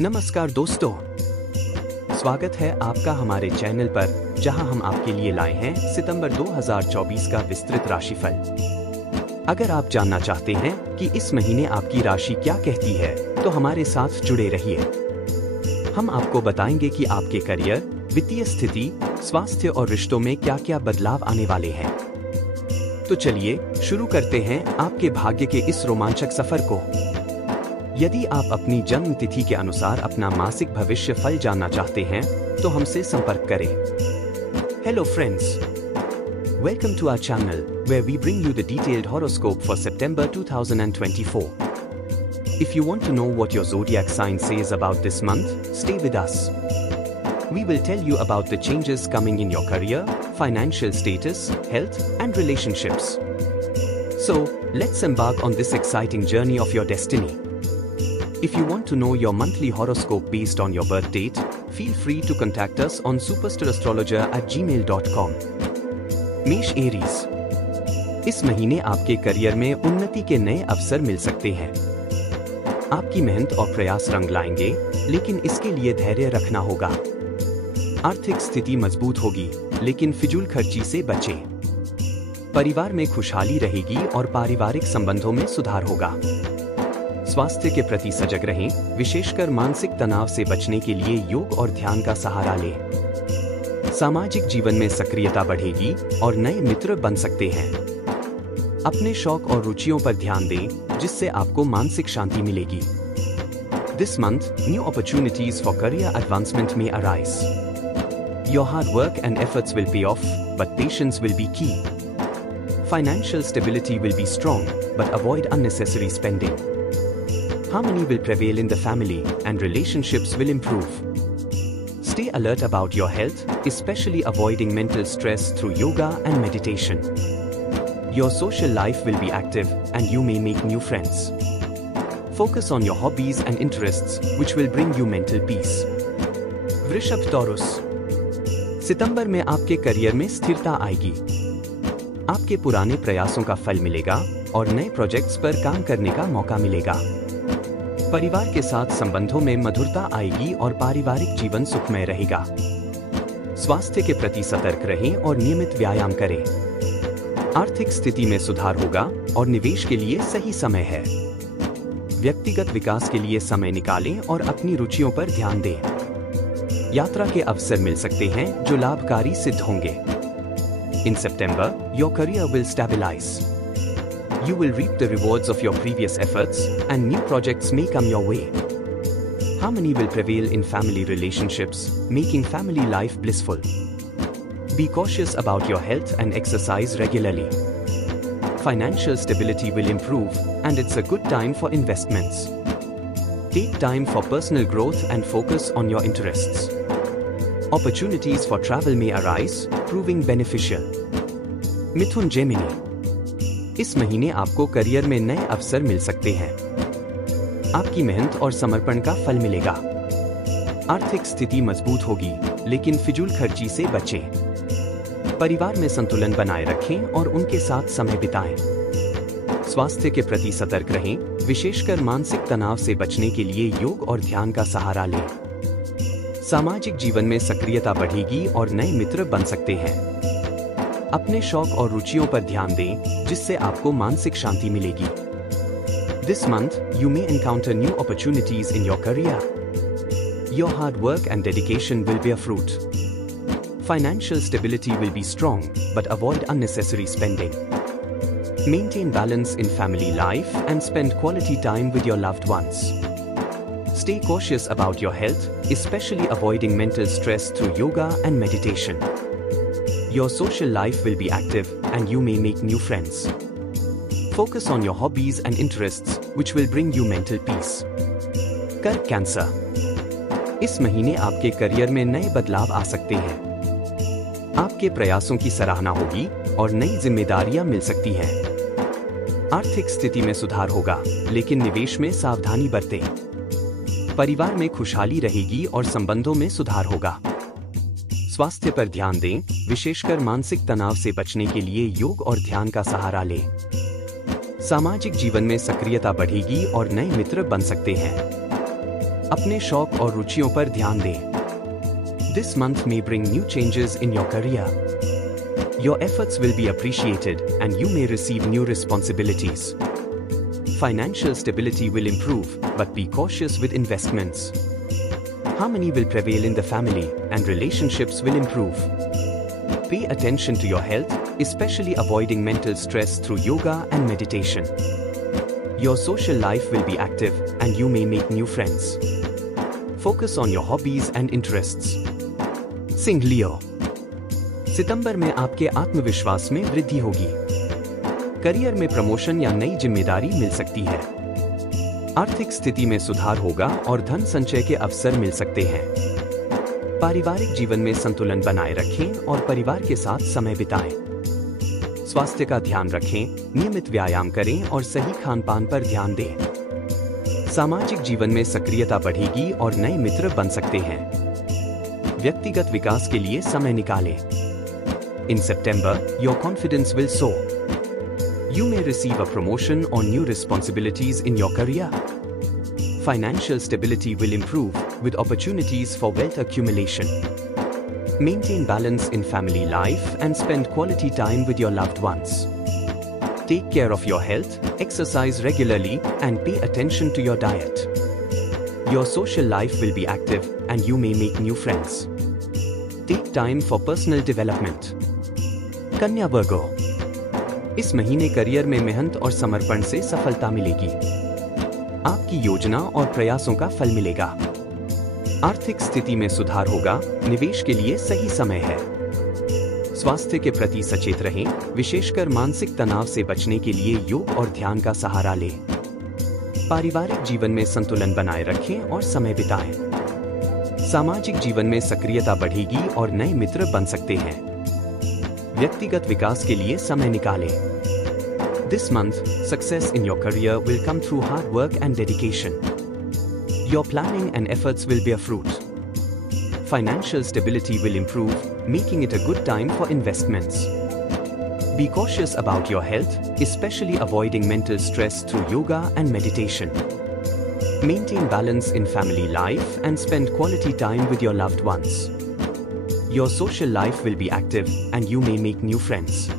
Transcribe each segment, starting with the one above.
नमस्कार दोस्तों, स्वागत है आपका हमारे चैनल पर जहां हम आपके लिए लाए हैं सितंबर 2024 का विस्तृत राशिफल। अगर आप जानना चाहते हैं कि इस महीने आपकी राशि क्या कहती है तो हमारे साथ जुड़े रहिए। हम आपको बताएंगे कि आपके करियर, वित्तीय स्थिति, स्वास्थ्य और रिश्तों में क्या क्या बदलाव आने वाले हैं। तो चलिए शुरू करते हैं आपके भाग्य के इस रोमांचक सफर को। यदि आप अपनी जन्म तिथि के अनुसार अपना मासिक भविष्य फल जानना चाहते हैं तो हमसे संपर्क करें। Hello friends, welcome to our channel where we bring you the detailed horoscope for September 2024. If you want to know what your zodiac sign says about this month, stay with us. We will tell you about the changes coming in your career, financial status, health, and relationships. So, let's embark on this exciting journey of your destiny. If you want to know your monthly horoscope based on your birth date, feel free to contact us on superstarastrologer@gmail.com. मेष Aries, इस महीने आपके career में उन्नति के नए अवसर मिल सकते हैं। आपकी मेहनत और प्रयास रंग लाएंगे, लेकिन इसके लिए धैर्य रखना होगा। आर्थिक स्थिति मजबूत होगी, लेकिन फिजूल खर्ची से बचें। परिवार में खुशहाली रहेगी और पारिवारिक संबंधों में सुधार होगा। स्वास्थ्य के प्रति सजग रहें, विशेषकर मानसिक तनाव से बचने के लिए योग और ध्यान का सहारा लें। सामाजिक जीवन में सक्रियता बढ़ेगी और नए मित्र बन सकते हैं। अपने शौक और रुचियों पर ध्यान दें, जिससे आपको मानसिक शांति मिलेगी। This month, new opportunities for career advancement may arise. Your hard work and efforts will pay off, but patience will be key. Financial stability will be strong, but avoid unnecessary spending. Harmony will prevail in the family, and relationships will improve. Stay alert about your health, especially avoiding mental stress through yoga and meditation. Your social life will be active, and you may make new friends. Focus on your hobbies and interests, which will bring you mental peace. वृषभ taurus, सितंबर में आपके career में स्थिरता आएगी। आपके पुराने प्रयासों का फल मिलेगा और नए प्रोजेक्ट्स पर काम करने का मौका मिलेगा। परिवार के साथ संबंधों में मधुरता आएगी और पारिवारिक जीवन सुखमय रहेगा। स्वास्थ्य के प्रति सतर्क रहें और नियमित व्यायाम करें। आर्थिक स्थिति में सुधार होगा और निवेश के लिए सही समय है। व्यक्तिगत विकास के लिए समय निकालें और अपनी रुचियों पर ध्यान दें। यात्रा के अवसर मिल सकते हैं जो लाभकारी सिद्ध होंगे। In September, your career will stabilize. You will reap the rewards of your previous efforts, and new projects may come your way. Harmony will prevail in family relationships, making family life blissful. Be cautious about your health and exercise regularly. Financial stability will improve, and it's a good time for investments. Take time for personal growth and focus on your interests. Opportunities for travel may arise, proving beneficial. Mithun Gemini, इस महीने आपको career में नए अवसर मिल सकते हैं। आपकी मेहनत और समर्पण का फल मिलेगा। आर्थिक स्थिति मजबूत होगी, लेकिन फिजूल खर्ची से बचें। परिवार में संतुलन बनाए रखें और उनके साथ समय बिताएं। स्वास्थ्य के प्रति सतर्क रहें, विशेषकर मानसिक तनाव से बचने के लिए योग और ध्यान का सहारा लें। सामाजिक जीवन में सक्रियता बढ़ेगी और नए मित्र बन सकते हैं। अपने शौक और रुचियों पर ध्यान दें, जिससे आपको मानसिक शांति मिलेगी। This month, you may encounter new opportunities in your career. Your hard work and dedication will bear fruit. Financial stability will be strong, but avoid unnecessary spending. Maintain balance in family life and spend quality time with your loved ones. Stay cautious about your health, especially avoiding mental stress through yoga and meditation. Your social life will be active, and you may make new friends. Focus on your hobbies and interests, which will bring you mental peace. कर्क cancer, इस महीने आपके career में नए बदलाव आ सकते हैं। आपके प्रयासों की सराहना होगी और नई जिम्मेदारियां मिल सकती हैं। आर्थिक स्थिति में सुधार होगा, लेकिन निवेश में सावधानी बरतें। परिवार में खुशहाली रहेगी और संबंधों में सुधार होगा। स्वास्थ्य पर ध्यान दें, विशेषकर मानसिक तनाव से बचने के लिए योग और ध्यान का सहारा लें। सामाजिक जीवन में सक्रियता बढ़ेगी और नए मित्र बन सकते हैं। अपने शौक और रुचियों पर ध्यान दें। This month may bring new changes in your career. Your efforts will be appreciated and you may receive new responsibilities. Financial stability will improve, but be cautious with investments. Harmony will prevail in the family and relationships will improve. Pay attention to your health, especially avoiding mental stress through yoga and meditation. Your social life will be active and you may make new friends. Focus on your hobbies and interests. Singh लियो, सितंबर में आपके आत्मविश्वास में वृद्धि होगी। Career में promotion या नई जिम्मेदारी मिल सकती है। आर्थिक स्थिति में सुधार होगा और धन संचय के अवसर मिल सकते हैं। पारिवारिक जीवन में संतुलन बनाए रखें और परिवार के साथ समय बिताएं। स्वास्थ्य का ध्यान रखें, नियमित व्यायाम करें और सही खान-पान पर ध्यान दें। सामाजिक जीवन में सक्रियता बढ़ेगी और नए मित्र बन सकते हैं। व्यक्तिगत विकास के लिए समय निकालें। In September, your confidence will soar. You may receive a promotion or new responsibilities in your career. Financial stability will improve with opportunities for wealth accumulation. Maintain balance in family life and spend quality time with your loved ones. Take care of your health, exercise regularly, and pay attention to your diet. Your social life will be active and you may make new friends. Take time for personal development. कन्या वर्गो, इस महीने career में मेहनत और समर्पण से सफलता मिलेगी। आपकी योजना और प्रयासों का फल मिलेगा। आर्थिक स्थिति में सुधार होगा, निवेश के लिए सही समय है। स्वास्थ्य के प्रति सचेत रहें, विशेषकर मानसिक तनाव से बचने के लिए योग और ध्यान का सहारा लें। पारिवारिक जीवन में संतुलन बनाए रखें और समय बिताएं। सामाजिक जीवन में सक्रियता बढ़ेगी और नए मित्र बन सकते हैं। व्यक्तिगत विकास के लिए समय निकालें। This month, success in your career will come through hard work and dedication. Your planning and efforts will bear fruit. Financial stability will improve, making it a good time for investments. Be cautious about your health, especially avoiding mental stress through yoga and meditation. Maintain balance in family life and spend quality time with your loved ones. Your social life will be active and you may make new friends.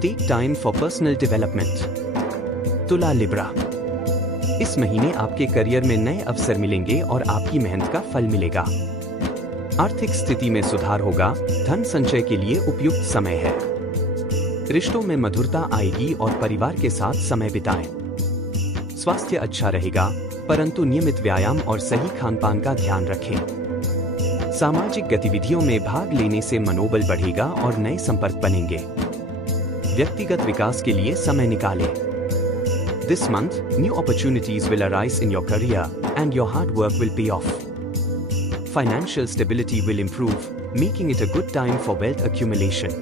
Take time for personal development. तुला Libra, इस महीने आपके career में नए अवसर मिलेंगे और आपकी मेहनत का फल मिलेगा। आर्थिक स्थिति में सुधार होगा, धन संचय के लिए उपयुक्त समय है। रिश्तों में मधुरता आएगी और परिवार के साथ समय बिताएं। स्वास्थ्य अच्छा रहेगा, परंतु नियमित व्यायाम और सही खान-पान का ध्यान रखें। सामाजिक गतिविधियों में भाग लेने से मनोबल बढ़ेगा और नए संपर्क बनेंगे। व्यक्तिगत विकास के लिए समय निकालें। This month, new opportunities will arise in your career and your hard work will pay off. Financial stability will improve, making it a good time for wealth accumulation.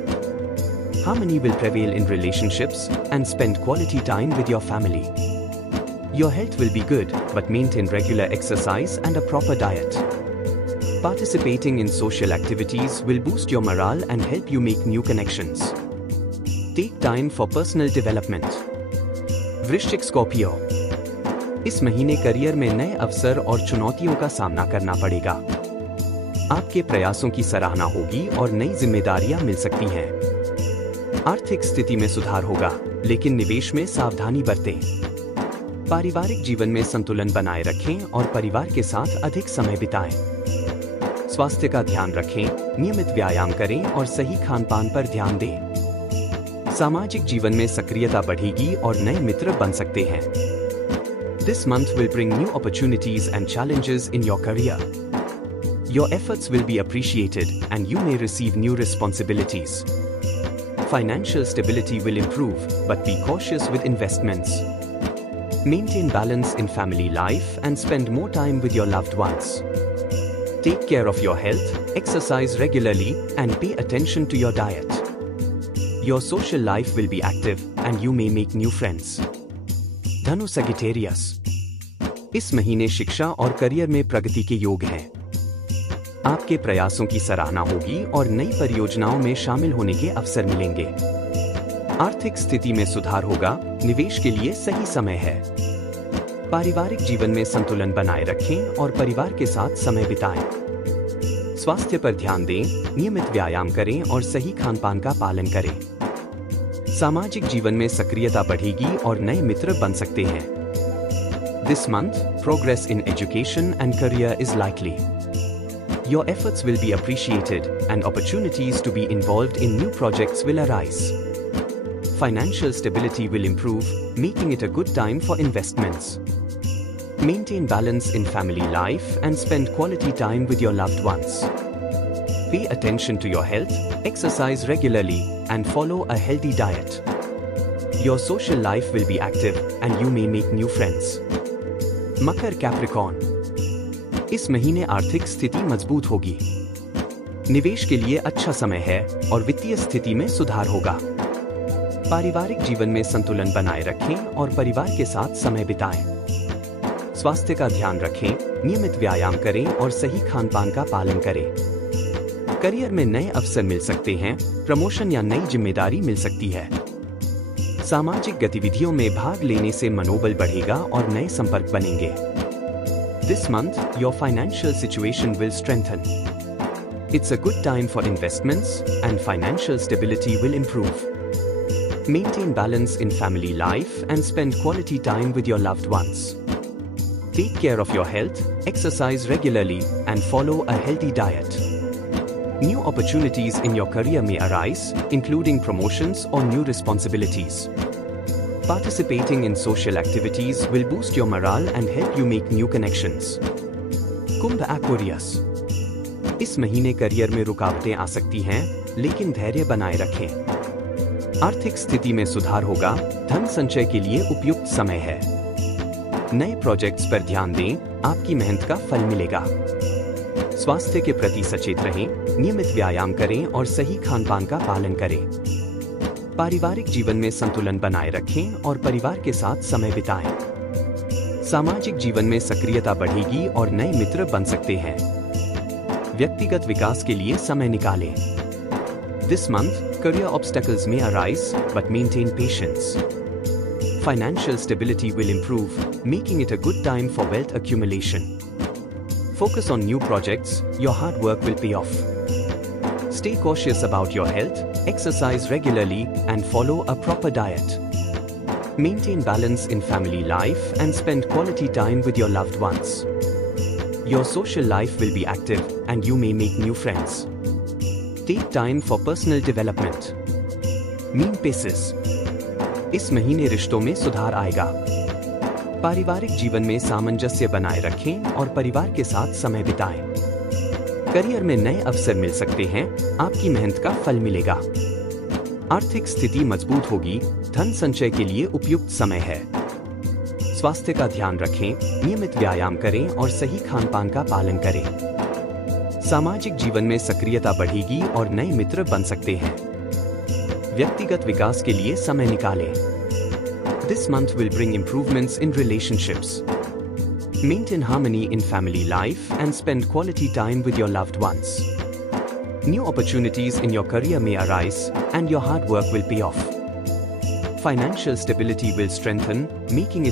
Harmony will prevail in relationships and spend quality time with your family. Your health will be good, but maintain regular exercise and a proper diet. Participating in social activities will boost your morale and help you make new connections. Take time for personal development. वृश्चिक Scorpio, इस महीने career में नए अवसर और चुनौतियों का सामना करना पड़ेगा। आपके प्रयासों की सराहना होगी और नई जिम्मेदारियां मिल सकती हैं। आर्थिक स्थिति में सुधार होगा, लेकिन निवेश में सावधानी बरतें। पारिवारिक जीवन में संतुलन बनाए रखें और परिवार के साथ अधिक समय बिताएं। स्वास्थ्य का ध्यान रखें, नियमित व्यायाम करें और सही खान-पान पर ध्यान दें। सामाजिक जीवन में सक्रियता बढ़ेगी और नए मित्र बन सकते हैं। This month will bring new opportunities and challenges in your career. Your efforts will be appreciated and you may receive new responsibilities. Financial stability will improve, but be cautious with investments. Maintain balance in family life and spend more time with your loved ones. Take care of your health, exercise regularly, and pay attention to your diet. Your social life will be active and you may make new friends. धनु सगिटेरियस, इस महीने शिक्षा और career में प्रगति के योग हैं। आपके प्रयासों की सराहना होगी और नई परियोजनाओं में शामिल होने के अवसर मिलेंगे। आर्थिक स्थिति में सुधार होगा, निवेश के लिए सही समय है। पारिवारिक जीवन में संतुलन बनाए रखें और परिवार के साथ समय बिताएं। स्वास्थ्य पर ध्यान दें, नियमित व्यायाम करें और सही खान-पान का पालन करें। सामाजिक जीवन में सक्रियता बढ़ेगी और नए मित्र बन सकते हैं। This month, progress in education and career is likely. Your efforts will be appreciated and opportunities to be involved in new projects will arise. Financial stability will improve, making it a good time for investments. Maintain balance in family life and spend quality time with your loved ones. Pay attention to your health, exercise regularly, and follow a healthy diet. Your social life will be active and you may make new friends. Makar Capricorn, इस महीने आर्थिक स्थिति मजबूत होगी। निवेश के लिए अच्छा समय है और वित्तीय स्थिति में सुधार होगा। पारिवारिक जीवन में संतुलन बनाए रखें और परिवार के साथ समय बिताएं। स्वास्थ्य का ध्यान रखें, नियमित व्यायाम करें और सही खान-पान का पालन करें। करियर में नए अवसर मिल सकते हैं, प्रमोशन या नई जिम्मेदारी मिल सकती है। सामाजिक गतिविधियों में भाग लेने से मनोबल बढ़ेगा और नए संपर्क बनेंगे। This month, your financial situation will strengthen. It's a good time for investments and financial stability will improve. Maintain balance in family life and spend quality time with your loved ones. Take care of your health, exercise regularly, and follow a healthy diet. New opportunities in your career may arise, including promotions or new responsibilities. Participating in social activities will boost your morale and help you make new connections. Kumbh Aquarius, इस महीने career में रुकावटें आ सकती हैं, लेकिन धैर्य बनाए रखें। आर्थिक स्थिति में सुधार होगा, धन संचय के लिए उपयुक्त समय है। नए प्रोजेक्ट्स पर ध्यान दें, आपकी मेहनत का फल मिलेगा। स्वास्थ्य के प्रति सचेत रहें, नियमित व्यायाम करें और सही खान-पान का पालन करें। पारिवारिक जीवन में संतुलन बनाए रखें और परिवार के साथ समय बिताएं। सामाजिक जीवन में सक्रियता बढ़ेगी और नए मित्र बन सकते हैं। व्यक्तिगत विकास के लिए समय निकालें। This month, career obstacles may arise, but maintain patience. Financial stability will improve, making it a good time for wealth accumulation. Focus on new projects, your hard work will pay off. Stay cautious about your health, exercise regularly, and follow a proper diet. Maintain balance in family life and spend quality time with your loved ones. Your social life will be active and you may make new friends. Take time for personal development. Mean Pisces, इस महीने रिश्तों में सुधार आएगा। पारिवारिक जीवन में सामंजस्य बनाए रखें और परिवार के साथ समय बिताएं। करियर में नए अवसर मिल सकते हैं, आपकी मेहनत का फल मिलेगा। आर्थिक स्थिति मजबूत होगी, धन संचय के लिए उपयुक्त समय है। स्वास्थ्य का ध्यान रखें, नियमित व्यायाम करें और सही खान-पान का पालन करें। सामाजिक जीवन में सक्रियता बढ़ेगी और नए मित्र बन सकते हैं। व्यक्तिगत विकास के लिए समय निकालें। This month will bring improvements in relationships. Maintain harmony in family life and spend quality time with your loved ones. New opportunities in your career may arise and your hard work will pay off. Financial stability will strengthen, making it